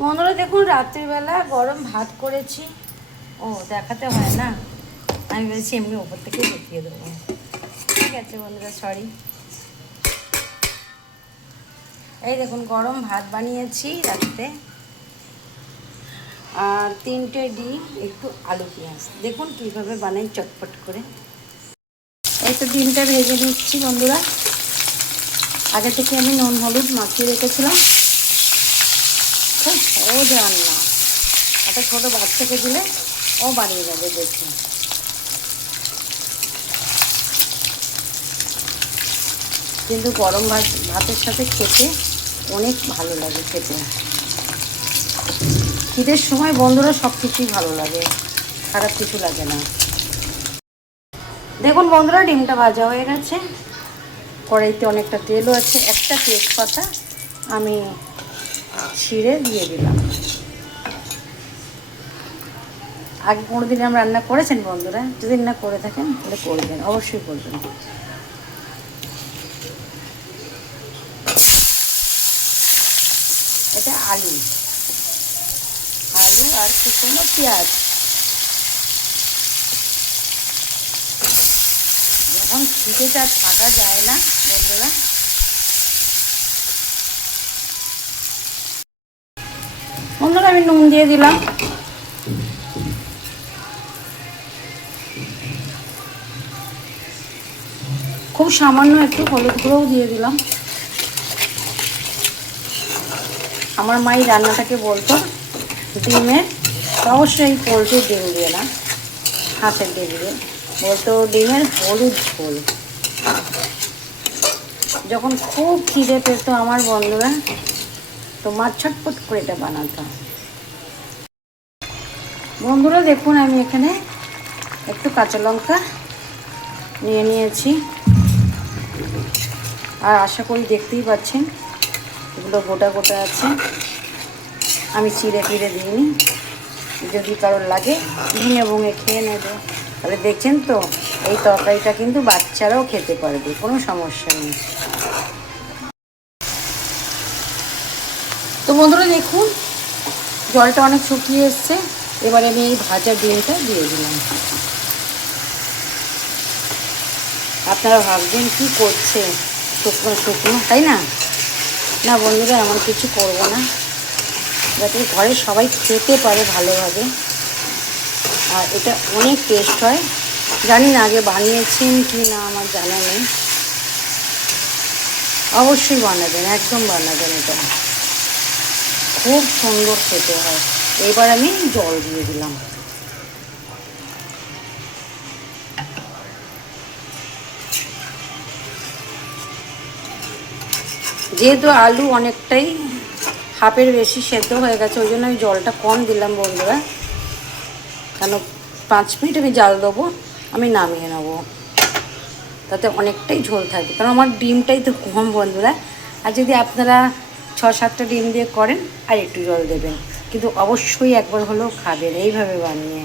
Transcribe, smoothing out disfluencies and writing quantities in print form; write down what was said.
বন্ধুরা দেখুন, রাত্রিবেলা গরম ভাত করেছি। ও দেখাতে হয় না, আমি বলছি এমনি ওপর থেকে দেখিয়ে দেবো। ঠিক আছে বন্ধুরা, সরি। এই দেখুন, গরম ভাত বানিয়েছি রাত্রে, আর 3টে ডিম, একটু আলু পেঁয়াজ। দেখুন কীভাবে বানাই চটপট করে। এই তো ডিমটা ভেজে নিচ্ছি বন্ধুরা। আগে থেকে আমি নুন হলুদ মাখিয়ে রেখেছিলাম। খুব সহজ রান্না, একটা ছোটো বাচ্চাকে দিলে ও বানিয়ে যাবে দেখুন। কিন্তু গরম ভাতের সাথে খেতে অনেক ভালো লাগে খেতে। শীতের সময় বন্ধুরা সব কিছুই ভালো লাগে, খারাপ কিছু লাগে না। দেখুন বন্ধুরা, ডিমটা ভাজা হয়ে গেছে। কড়াইতে অনেকটা তেলও আছে। একটা তেজপাতা আমি ছিঁড়ে দিয়ে দিলাম। আগে কোনোদিন আমরা রান্না করেছেন বন্ধুরা? যদি না করে থাকেন তাহলে করবেন, অবশ্যই করবেন। এটা আলু আর কুচনো পেঁয়াজ। যখন শীতে আর থাকা যায় না বন্ধুরা, আমি নুন দিয়ে দিলাম। খুব সামান্য একটু হলুদ গুঁড়োও দিয়ে দিলাম। আমার মাই রান্নাটাকে বলতো ডিমের, অবশ্যই পোলট্রির ডিম দিয়ে না, হাঁসের ডিম দিয়ে, বলতো ডিমের হলুদ ঝোল। যখন খুব খিদে পেত আমার বন্ধুরা, তো মা ছটপট করে এটা বানাতাম। বন্ধুরা দেখুন, আমি এখানে একটু কাঁচা লঙ্কা নিয়ে নিয়েছি, আর আশা করি দেখতেই পাচ্ছেন এগুলো গোটা গোটা আছে। আমি চিড়ে ফিরে দিইনি, যদি কারোর লাগে ভেঙে ভুঙে খেয়ে নেবে। তাহলে দেখছেন তো, এই তরকারিটা কিন্তু বাচ্চারাও খেতে পারবে, কোনো সমস্যা নেই। তো বন্ধুরা দেখুন, জলটা অনেক শুকিয়ে এসছে। এবারে আমি এই ভাজা ডিমটা দিয়ে দিলাম। আপনারা ভাবছেন কী করছে, শুকনো শুকনো, তাই না? না বন্ধুরা, এমন কিছু করব না, যাতে ঘরে সবাই খেতে পারে ভালোভাবে। আর এটা অনেক টেস্ট হয়। জানি না আগে বানিয়েছেন কি না, আমার জানা নেই। অবশ্যই বানাবেন, একদম বানাবেন, এটা খুব সুন্দর খেতে হয়। এবার আমি জল দিয়ে দিলাম। যেহেতু আলু অনেকটাই হাফের বেশি সেদ্ধ হয়ে গেছে, ওই জন্য আমি জলটা কম দিলাম বন্ধুরা। কেন 5 মিনিট আমি জাল দেবো, আমি নামিয়ে নেবো, তাতে অনেকটাই ঝোল থাকবে। কারণ আমার ডিমটাই তো কম বন্ধুরা। আর যদি আপনারা 6-7টা ডিম দিয়ে করেন, আর একটু জল দেবেন, কিন্তু অবশ্যই একবার হলেও খাবেন এইভাবে বানিয়ে।